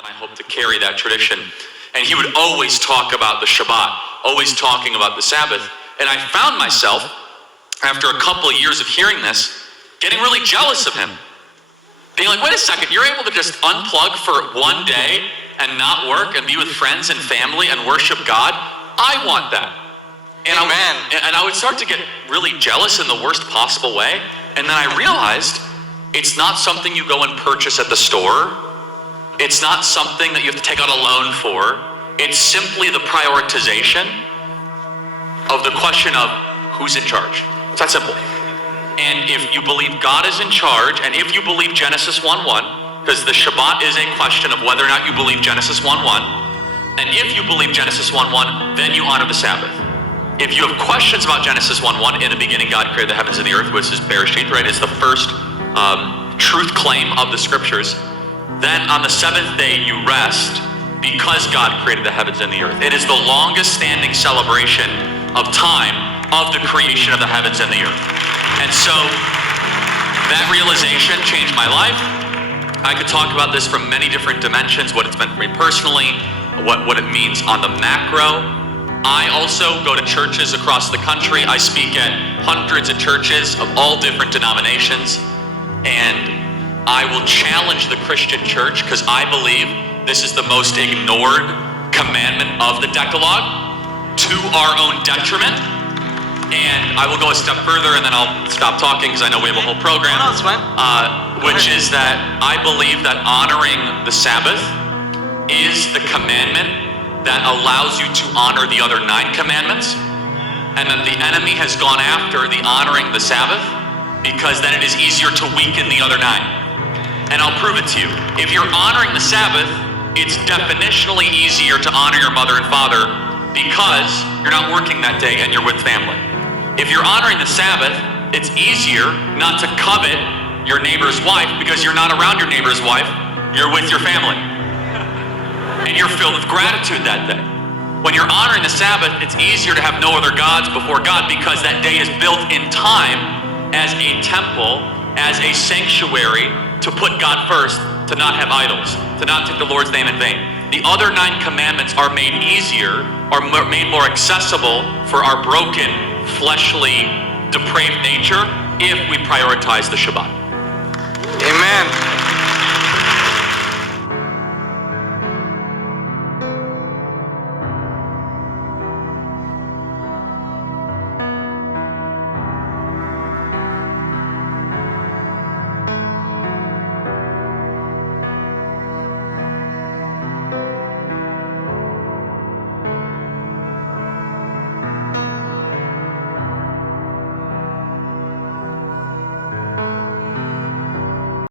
and I hope to carry that tradition. And he would always talk about the Shabbat, always talking about the Sabbath. And I found myself, after a couple of years of hearing this, getting really jealous of him. Being like, wait a second, you're able to just unplug for one day and not work and be with friends and family and worship God? I want that. And I would start to get really jealous in the worst possible way. And then I realized it's not something you go and purchase at the store. It's not something that you have to take out a loan for. It's simply the prioritization of the question of who's in charge. It's that simple. And if you believe God is in charge, and if you believe Genesis 1:1, because the Shabbat is a question of whether or not you believe Genesis 1:1, and if you believe Genesis 1:1, then you honor the Sabbath. If you have questions about Genesis 1:1, in the beginning God created the heavens and the earth, which is Bereshit, right? It's the first truth claim of the scriptures. Then on the seventh day you rest because God created the heavens and the earth. It is the longest standing celebration of time of the creation of the heavens and the earth. And so that realization changed my life. I could talk about this from many different dimensions, what it's meant for me personally, what it means on the macro. I also go to churches across the country. I speak at hundreds of churches of all different denominations. And I will challenge the Christian church because I believe this is the most ignored commandment of the Decalogue to our own detriment. And I will go a step further and then I'll stop talking because I know we have a whole program. No, it's fine. Which is that I believe that honoring the Sabbath is the commandment that allows you to honor the other 9 commandments. And that the enemy has gone after the honoring the Sabbath because then it is easier to weaken the other 9. And I'll prove it to you. If you're honoring the Sabbath, it's definitionally easier to honor your mother and father because you're not working that day and you're with family. If you're honoring the Sabbath, it's easier not to covet your neighbor's wife because you're not around your neighbor's wife, you're with your family. And you're filled with gratitude that day. When you're honoring the Sabbath, it's easier to have no other gods before God because that day is built in time as a temple, as a sanctuary, to put God first, to not have idols, to not take the Lord's name in vain. The other 9 commandments are made easier, are made more accessible for our broken, fleshly, depraved nature if we prioritize the Shabbat. Amen.